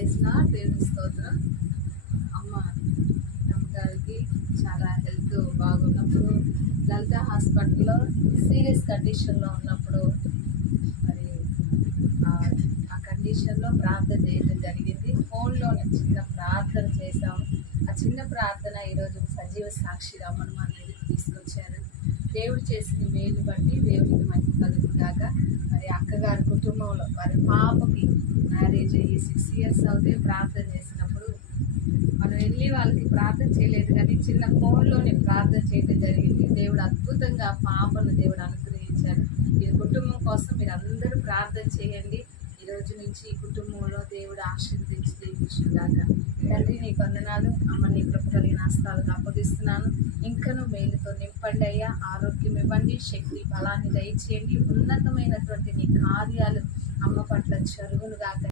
దేవుని స్తోత్రం. అమ్మ అమ్మగారికి చాలా హెల్త్ బాగున్నప్పుడు లలిత హాస్పిటల్లో సీరియస్ కండిషన్లో ఉన్నప్పుడు మరి ఆ కండిషన్లో ప్రార్థన చేయడం జరిగింది. ఫోన్లోనే చిన్న ప్రార్థన చేశాము. ఆ చిన్న ప్రార్థన ఈరోజు సజీవ సాక్షిగా మన ఎదురు తీసుకొచ్చారు. దేవుడు చేసిన మేలు బట్టి దేవుడికి మహిమ కలుగుగాక. మరి అక్కగారి కుటుంబంలో వారి పాపకి మ్యారేజ్ అయ్యి 6 years అవుతే ప్రార్థన చేసినప్పుడు మనం వెళ్ళి వాళ్ళకి ప్రార్థన చేయలేదు, కానీ చిన్న ఫోన్లోనే ప్రార్థన చేయడం జరిగింది. దేవుడు అద్భుతంగా పాపను దేవుడు అనుగ్రహించారు. ఈ కుటుంబం కోసం మీరు అందరూ ప్రార్థన చేయండి. ఈ రోజు నుంచి ఈ కుటుంబంలో దేవుడు ఆశీర్వదించి దీవించుగాక. తండ్రి నీ వందనాలు. అమ్మ నీ కృప కలిగిన హస్తాలకు అప్పగిస్తున్నాను. ఇంకనూ మేలుతో నింపండి అయ్యా. ఆరోగ్యం ఇవ్వండి, శక్తి బలాన్ని దయచేయండి. ఉన్నతమైనటువంటి నీ కార్యాలు అమ్మ పట్ల జరుగునుగాక.